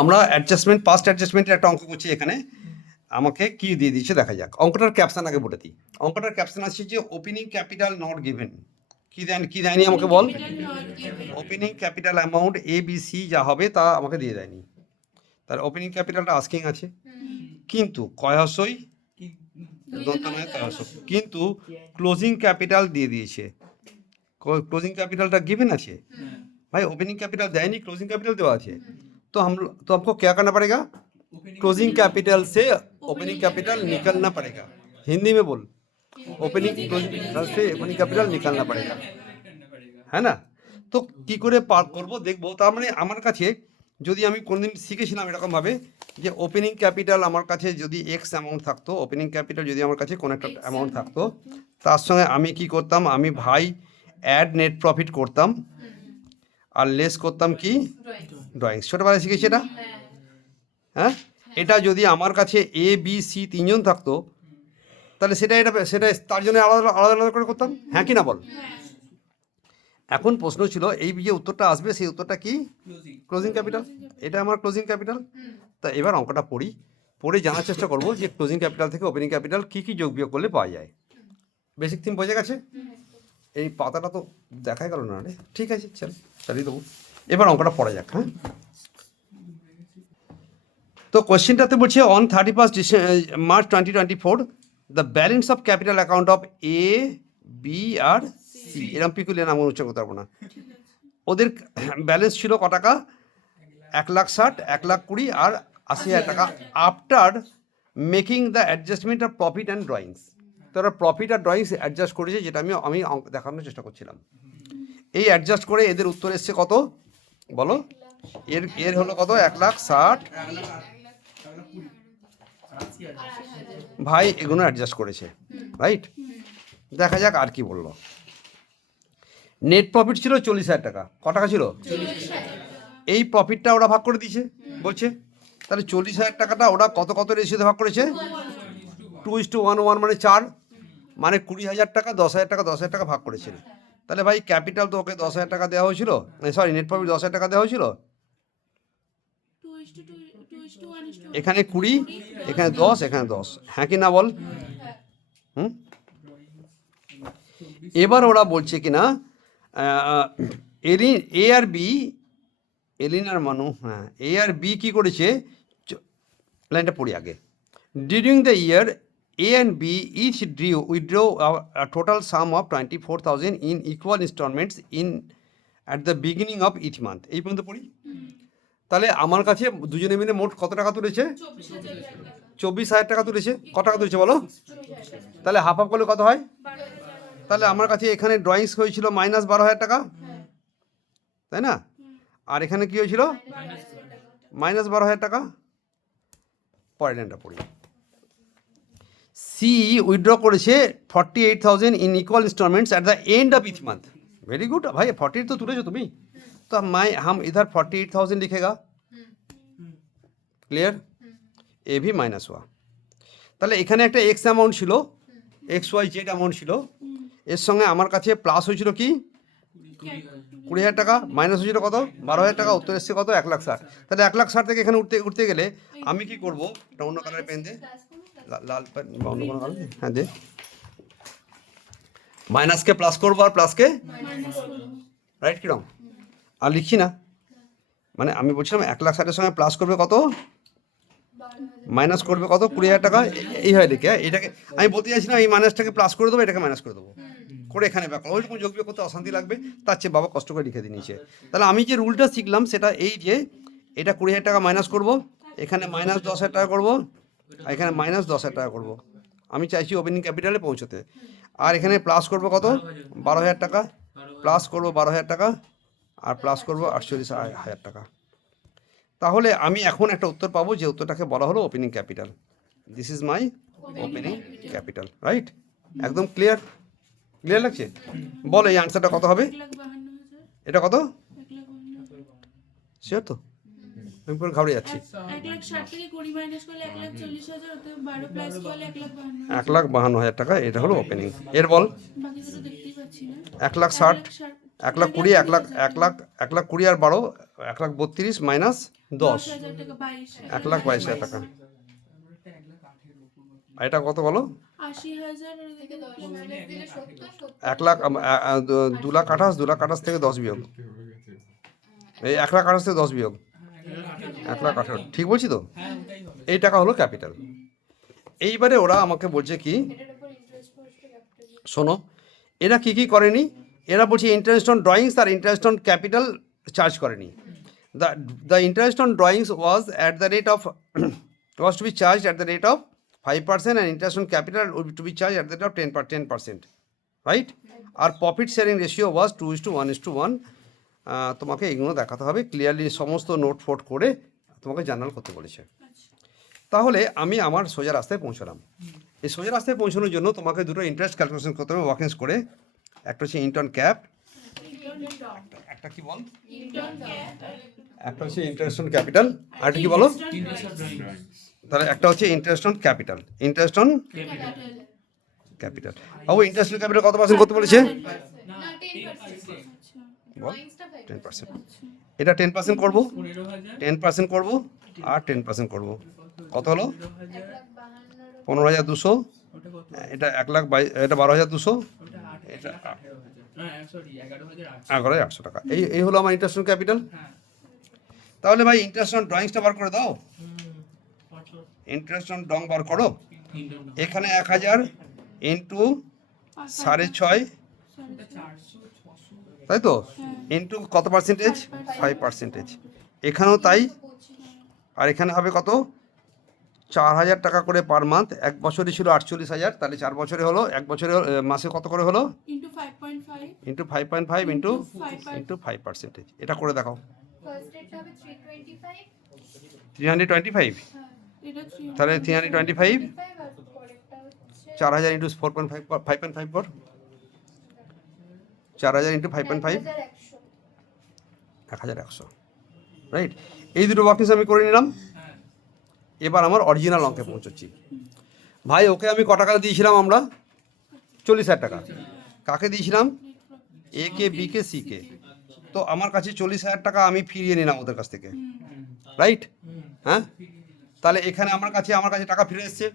আমরা adjustment past অ্যাডজাস্টমেন্টের একটা অঙ্ক করছি এখানে। আমাকে কি দিয়ে দিচ্ছে দেখা যাক। অঙ্কটার ক্যাপশন আগে বলে দিই। অঙ্কটার ক্যাপশন আছে যে ওপেনিং ক্যাপিটাল নট গিভেন। কি দেয়নি আমাকে বল? ওপেনিং ক্যাপিটাল অ্যামাউন্ট ABC যা হবে তা আমাকে দিয়ে দেয়নি। তার ওপেনিং ক্যাপিটালটা আস্কিং আছে, কিন্তু কয়হস্যই দন্তনায় কয়হস্য, কিন্তু ক্লোজিং ক্যাপিটাল দিয়ে দিয়েছে। ক্লোজিং ক্যাপিটালটা গিভেন আছে भाई, ओपनिंग कैपिटल देयनी, क्लोजिंग कैपिटल देवा है। तो हमको क्या करना पड़ेगा? क्लोजिंग कैपिटल से ओपनिंग कैपिटल निकलना पड़ेगा। हिंदी में बोल, ओपनिंग क्लोजिंग कैपिटल से ओपनिंग कैपिटल निकालना पड़ेगा, है ना? तो কি করে পার করব দেখবো। তার মানে আমার কাছে যদি আমি কোনদিন শিখেছিলাম এরকম ভাবে যে ওপেনিং ক্যাপিটাল আমার কাছে যদি এক্স অ্যামাউন্ট থাকতো, ওপেনিং ক্যাপিটাল যদি আমার কাছে কোনো একটা অ্যামাউন্ট থাকতো, তার সঙ্গে আমি কি করতাম, আমি ভাই অ্যাড নেট প্রফিট করতাম আর লেস করতাম কি ড্রয়িংস। ছোটোবেলায় শিখেছি এটা, হ্যাঁ। এটা যদি আমার কাছে ABC তিনজন থাকতো তাহলে সেটা তার জন্য আলাদা আলাদা করে করতাম, হ্যাঁ কি না বল? এখন প্রশ্ন ছিল এই যে উত্তরটা আসবে সেই উত্তরটা কি? Closing capital. এটা আমার ক্লোজিং ক্যাপিটাল। তা এবার অঙ্কটা পড়ে জানার চেষ্টা করবো যে ক্লোজিং ক্যাপিটাল থেকে ওপেনিং ক্যাপিটাল কী কী যোগ বিয়োগ করলে পাওয়া যায়। বেসিক থিম বোঝা গেছে? এই পাতাটা তো দেখাই গেল না রে, ঠিক আছে চালিয়ে দেবো। এবার অঙ্কটা পড়া যাক, হ্যাঁ। তো কোয়েশ্চেনটাতে বলছে on 31 March 2024 the balance of capital account of A, B আর C, এরকম পিকুলিয়ার নাম উচ্চারণ করতে পারবো না। ওদের ব্যালেন্স ছিল ক টাকা? 1,60,000, 1,20,000 আর 80,000 টাকা after making the adjustment of profit and drawings. তারা প্রফিট আর ড্রয়িংস অ্যাডজাস্ট করেছে, যেটা আমি দেখানোর চেষ্টা করছিলাম। এই অ্যাডজাস্ট করে এদের উত্তর এসছে কত বলো? এর হলো কত? 1,60,000। ভাই এগুলো অ্যাডজাস্ট করেছে, রাইট? দেখা যাক আর কি বললো। নেট প্রফিট ছিল 40,000 টাকা। ক টাকা ছিল? এই প্রফিটটা ওরা ভাগ করে দিয়েছে বলছে। তাহলে 40,000 টাকাটা ওরা কত রেশিওতে ভাগ করেছে? 2:1:1 মানে 4, মানে 20,000 টাকা 10,000 টাকা 10,000 টাকা ভাগ করেছিল। তাহলে ভাই ক্যাপিটাল তো ওকে 10,000 টাকা দেওয়া হয়েছিল, সরি নেট প্রফিট 10,000 টাকা দেওয়া হয়েছিল। এখানে 20, এখানে 10, এখানে 10, হ্যাঁ কি না বল? এবার ওরা বলছে কিনা এ আর বি, এলিনার মানু, হ্যাঁ, এ আর বি কী করেছে, লাইনটা পড়ি আগে। During the year A and B each withdraw a total sum of 24,000 in equal installments at the beginning of each month. এই পর্যন্ত পড়ি। তাহলে আমার কাছে দুজনে মিলে মোট কত টাকা তুলেছে? 24,000 টাকা তুলেছে। কত টাকা তুলেছে বলো? তাহলে হাফ করলে কত হয়? তাহলে আমার কাছে এখানে ড্রয়িংস হয়েছিল -12,000 টাকা, তাই না? আর এখানে কি হয়েছিল? -12,000 টাকা। পরের লাইনটা পড়ি। সি উইথড্র করেছে 48,000 in equal installments at the end of each month. Very good भाई, 48 तो तुलेছো তুমি। तो हम इधर 48,000 लिखेगा, क्लियर? ए भी माइनस हुआ। তাহলে এখানে একটা এক্স অ্যামাউন্ট ছিল, XYZ অ্যামাউন্ট ছিল, এর সঙ্গে আমার কাছে প্লাস হয়েছিল কি 20,000 টাকা, মাইনাস হয়েছিল কত 12,000 টাকা, উত্তর এসছে কত 1,60,000। তাহলে 1,60,000 থেকে এখানে উঠতে গেলে আমি কি করবো? এটা অন্য কালারের পেন দে, লাল পেন বা অন্য কোনো কালার, হ্যাঁ দে। মাইনাসকে প্লাস করবো আর প্লাসকে রাইট, কিরম আর লিখছি না, মানে আমি বলছিলাম 1,60,000-এর সঙ্গে প্লাস করবে কত, মাইনাস করবে কত 20,000 টাকা, এই হয় লিখে। এটাকে আমি বলতে চাইছি না এই মাইনাসটাকে প্লাস করে দেবো, এটাকে মাইনাস করে দেবো, করে এখানে ব্যাপার ওইরকম যোগ বিয়োগ করতে অশান্তি লাগবে, তার চেয়ে বাবা কষ্ট করে লিখে দিয়ে নিচে। তাহলে আমি যে রুলটা শিখলাম সেটা এই যে এটা 20,000 টাকা মাইনাস করবো, এখানে -10,000 টাকা করবো, আর এখানে -10,000 টাকা করবো। আমি চাইছি ওপেনিং ক্যাপিটালে পৌঁছতে। আর এখানে প্লাস করবো কত 12,000 টাকা, প্লাস করবো 12,000 টাকা, আর প্লাস করবো 48,000 টাকা। তাহলে আমি এখন একটা উত্তর পাবো যে উত্তরটাকে বলা হলো opening capital. This is my opening capital, right? একদম ক্লিয়ার লাগছে? বলো এই আনসারটা কত হবে? এটা কত? শিওর তো? আমি পুরো ঘাবড়ে যাচ্ছি। 1,52,000 টাকা, এটা হলো ওপেনিং। এর বল 1,60,000, 1,20,000 1,20,000 আর 12 1,32,000 মাইনাস 10 1,22,000 টাকা। আর এটা কত বলো? 2,28,000 থেকে 10 বিয়োগ, এই 1,28,000 থেকে 10 বিয়োগ 1,18,000, ঠিক বলছি তো? এই টাকা হলো ক্যাপিটাল। এইবারে ওরা আমাকে বলছে কি, শোনো, এরা কি কি করেনি, এরা বলছে ইন্টারেস্ট অন ড্রয়িংস আর ইন্টারেস্ট অন ক্যাপিটাল চার্জ করেনি। The interest on drawings was at the rate of was to be charged at the rate of 5% and interest on capital would to be charged at the rate of 10%, right? Our profit sharing ratio was 2:1:1. তোমাকে এগুলো দেখাতে হবে clearly, সমস্ত note ফোট করে তোমাকে journal করতে বলেছে। তাহলে আমি আমার সোজা রাস্তায় পৌঁছলাম। এই সোজা রাস্তায় পৌঁছানোর জন্য তোমাকে দুটো ইন্টারেস্ট ক্যালকুলেশন করতে হবে ওয়ার্কিংস করে। একটা হচ্ছে ইন্টার্ন ক্যাপ, একটা কি বল, একটা হচ্ছে ইন্টারেস্ট অন ক্যাপিটাল, আর একটা কি বলো? তাহলে একটা হচ্ছে interest on capital, interest on capital. Babu interest on capital কত পার্সেন্ট করতে বলেছে? বল 10%। এটা 10% করবো, 10% করবো আর 10% করবো, কত হলো? 15,200। এটা 1,22,000, এটা 12,200, এটা 11,800 টাকা। এই হলো আমার ইন্টারেস্ট অন ক্যাপিটাল। তাহলে ভাই ইন্টারেস্ট অন ড্রয়িংসটা বার করে দাও, ইন্টারেস্ট অন ডং বার করো। এখানে 1,000 ইন্টু 6.5, তাই তো, ইন্টু কত পার্সেন্টেজ? 5%। এখানেও তাই, আর এখানে হবে কত? 4,000 টাকা করে পার মান্থ। এক বছরে ছিল 48,000, তাহলে 4 বছরে হলো, এক বছরে মাসে কত করে হলো? Into 5.5 into 5%। এটা করে দেখাও। 325, তাহলে 325 4,000 ইন্টু 4.5 5.5 কর, 4,000 ইন্টু 5.5 1,100, রাইট? এই দুটো ওয়ার্কিংস আমি করে নিলাম। এবার আমার অরিজিনাল অঙ্কে পৌঁছচ্ছি। ভাই ওকে আমি ক টাকা দিয়েছিলাম আমরা? 40,000 টাকা। কাকে দিয়েছিলাম? এ কে, বি কে, সি কে। তো আমার কাছে 40,000 টাকা আমি ফিরিয়ে নিলাম ওদের কাছ থেকে, রাইট? হ্যাঁ, তাহলে এখানে আমার কাছে টাকা ফিরে এসছে,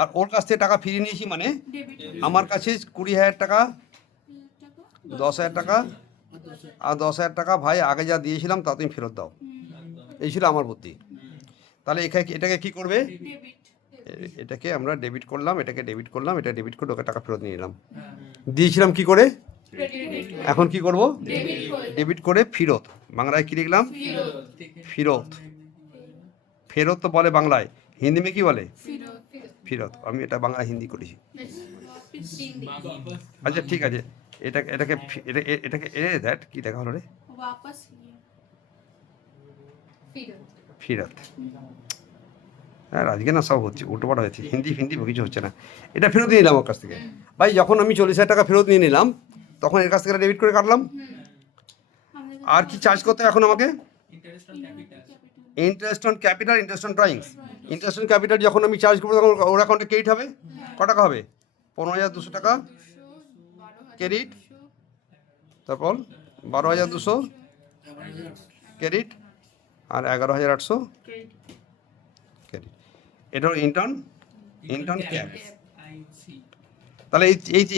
আর ওর কাছ থেকে টাকা ফিরিয়ে নিয়েছি, মানে আমার কাছে 20,000 টাকা, 10,000 টাকা আর 10,000 টাকা ভাই আগে যা দিয়েছিলাম তা তুমি ফেরত দাও। এই ছিল আমার বুদ্ধি। তাহলে এটাকে কি করবে? এটাকে আমরা ডেবিট করলাম, এটাকে ডেবিট করলাম, এটা ডেবিট করে ওকে টাকা ফেরত নিয়ে নিলাম। দিয়েছিলাম কি করে? এখন কি করব? ডেবিট করে ফেরত। বাংলায় কি লিখলাম? ফেরত। ফেরত তো বলে বাংলায়, হিন্দি মে কি বলে? ফেরত। আমি এটা বাংলা হিন্দি করেছি। আচ্ছা ঠিক আছে, এটাকে দ্যাট কি দেখা হলো রে? ফেরত। হ্যাঁ, আজকে না সব হচ্ছে উল্টোপাল্টা হয়েছে, হিন্দি কিছু হচ্ছে না। এটা ফেরত নিয়ে নিলাম ওর কাছ থেকে। ভাই যখন আমি 40,000 টাকা ফেরত নিয়ে নিলাম, তখন এর কাছ থেকে ডেবিট করে কাটলাম। আর কি চার্জ করতে এখন আমাকে? Interest on capital, interest on drawings. Interest on capital যখন আমি চার্জ করবো তখন ওর অ্যাকাউন্টে ক্রেডিট হবে। ক টাকা হবে? 15,200 টাকা ক্রেডিট, তারপর 12,200 ক্রেডিট, আর 11,800 ক্রেডিট। এটা হলো ইন্টার্ন ক্যাপ। তাহলে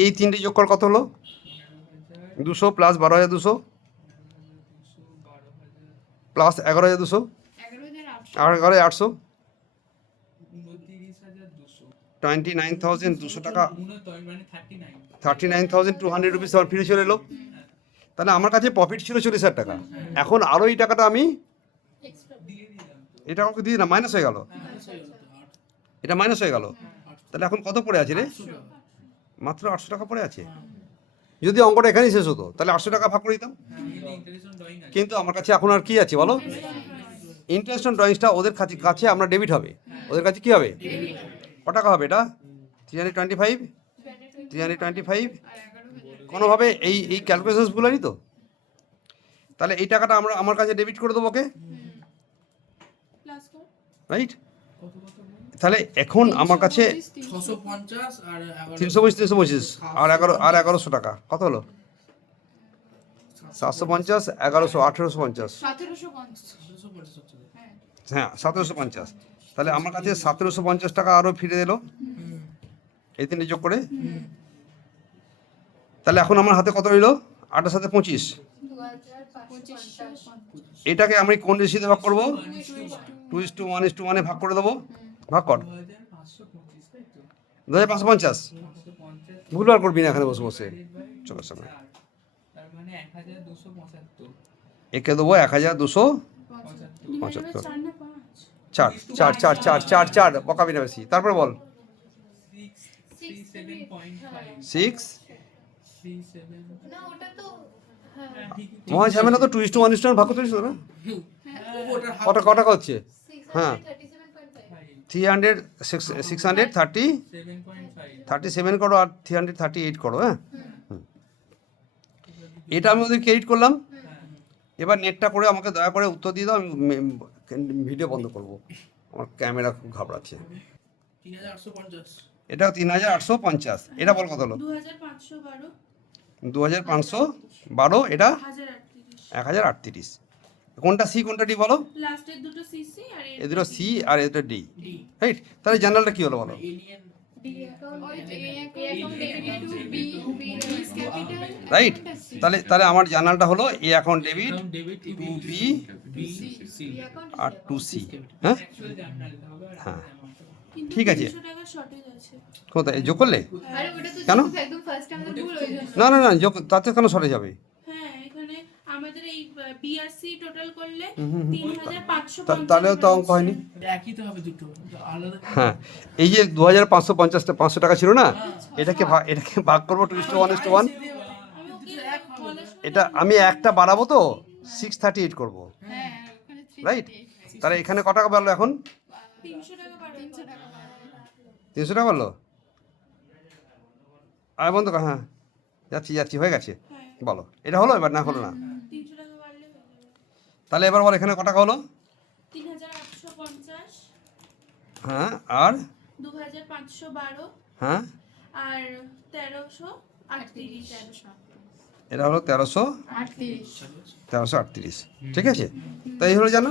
এই তিনটে যোগ কর, কত হলো? 200 প্লাস 12,200 প্লাস 11,200 আর 11,800, 29,200 টাকা, 39,200 রুপিস আমার ফিরে চলে এলো। তাহলে আমার কাছে প্রফিট ছিল 40,000 টাকা। এখন আরও এই টাকাটা আমি এটা আমাকে দিয়ে দিলাম, মাইনাস হয়ে গেল, এটা মাইনাস হয়ে গেল। তাহলে এখন কত পড়ে আছে রে? মাত্র 800 টাকা পড়ে আছে। যদি অঙ্কটা এখানেই শেষ হতো তাহলে 800 টাকা ভাগ করে দিতাম। কিন্তু আমার কাছে এখন আর কি আছে বলো? ইন্টারেস্ট অন ড্রয়িংসটা ওদের কাছে আমরা ডেবিট হবে, ওদের কাছে কি হবে? ক টাকা হবে এটা? 325 কোনোভাবে এই ক্যালকুলেশনস ভুল হয়নি তো? তাহলে এই টাকাটা আমার কাছে ডেবিট করে দেবো ওকে, রাইট? তাহলে এখন আমার কাছে 325 আর 1100 টাকা, কত হলো? 750, 1100, 1850, 1750 হ্যাঁ হ্যাঁ 1750। তাহলে আমার কাছে 1750 টাকা আরও ফিরে এলো এই তিনটে যোগ করে। তাহলে এখন আমার হাতে কত রইলো? 8 সাথে 25। 2550 এটাকে আমি কোন রেশিওতে ভাগ করবো? 2:1:1 ভাগ করে দেবো। ভাগ কর। 2550। ভুলবার করবি না এখানে বসে বসে চোখের সামনে। একে দেবো 1275। 4 4 4 4 4 4 বকাবি না বেশি। তারপরে বল 6 না ওটা তো হ্যাঁ মহা ঝামেলা তো 2:1:1 ভাগ করতে হচ্ছে না? কটা কটা হচ্ছে? হ্যাঁ 300 630 37 করো আর 338 করো। হ্যাঁ এটা আমি ওদের ক্রেডিট করলাম। এবার নেটটা করে আমাকে দয়া করে উত্তর দিয়ে দাও, আমি ভিডিও বন্ধ করব, আমার ক্যামেরা খুব ঘাবড়াচ্ছে। 3850 এটা 3850। এটা বল কত হলো? 2512। এটা 1038। কোনটা সি কোনটা ডি বলো? লাস্টের দুটো সিসি আর এ দুটো সি আর এ দুটো ডি, রাইট? তাহলে জার্নালটা কি হলো বলো? Alien D account debit to B capital right? তাহলে আমার জার্নালটা হলো A account debit debit to B B C আর টু সি। হ্যাঁ হ্যাঁ ঠিক আছে। 200 টাকা শর্টেজ আছে। কোথায় যোগ করলে? আরে ওটা তো কেন? একদম ফার্স্ট আমাদের ভুল হয়ে যাবে না না না যোগ তাতে কেন সরে যাবে? হ্যাঁ এখানে আমাদের এই বিআরসি টোটাল করলে 3550 তাহলেও তো অঙ্ক হয়নি। একই তো হবে দুটো আলাদা। হ্যাঁ এই যে 2550 500 টাকা ছিল না, এটাকে ভাগ করবো 2:1:1। আমি ওকে বলার সময় এটা আমি একটা বাড়াবো তো 638 করবো, হ্যাঁ ওখানে 3 রাইট? তাহলে এখানে কত টাকা বাড়লো এখন? 300 টাকা বাড়বে। 300 টাকা 300 টাকা বাড়লো। আয় বন্ধ কর। হ্যাঁ যাচ্ছি হয়ে গেছে। বলো এটা হলো এবার না হলো না? 300 টাকা বাড়লে হয়ে যাবে। তাহলে এবার বল এখানে কত টাকা হলো? 3850 হ্যাঁ আর 2512 হ্যাঁ আর 1338 এটা হলো 1338। ঠিক আছে, তাই হলো জানো,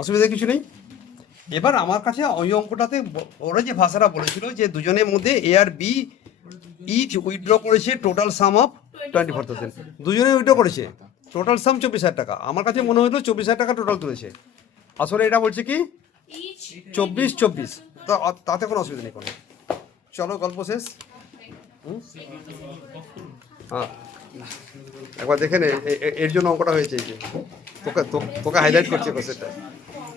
অসুবিধা কিছু নেই। এবার আমার কাছে ওই অঙ্কটাতে ওরা যে ভাষাটা বলেছিল যে দুজনের মধ্যে এ আর বি ইচ উইথড্র করেছে টোটাল সাম অফ 24,000। দুজনে উইথড্র করেছে টোটাল সাম 24,000 টাকা। আমার কাছে মনে হলো 24,000 টাকা টোটাল তুলেছে, আসলে এটা বলছে কি ইচ 24 তো তাতে কোনো অসুবিধা নেই কোনো। চলো গল্প শেষ। হ্যাঁ একবার দেখে নে এর জন্য অঙ্কটা হয়েছে এই যে তোকে হাইলাইট করছে কোশ্চেনটা।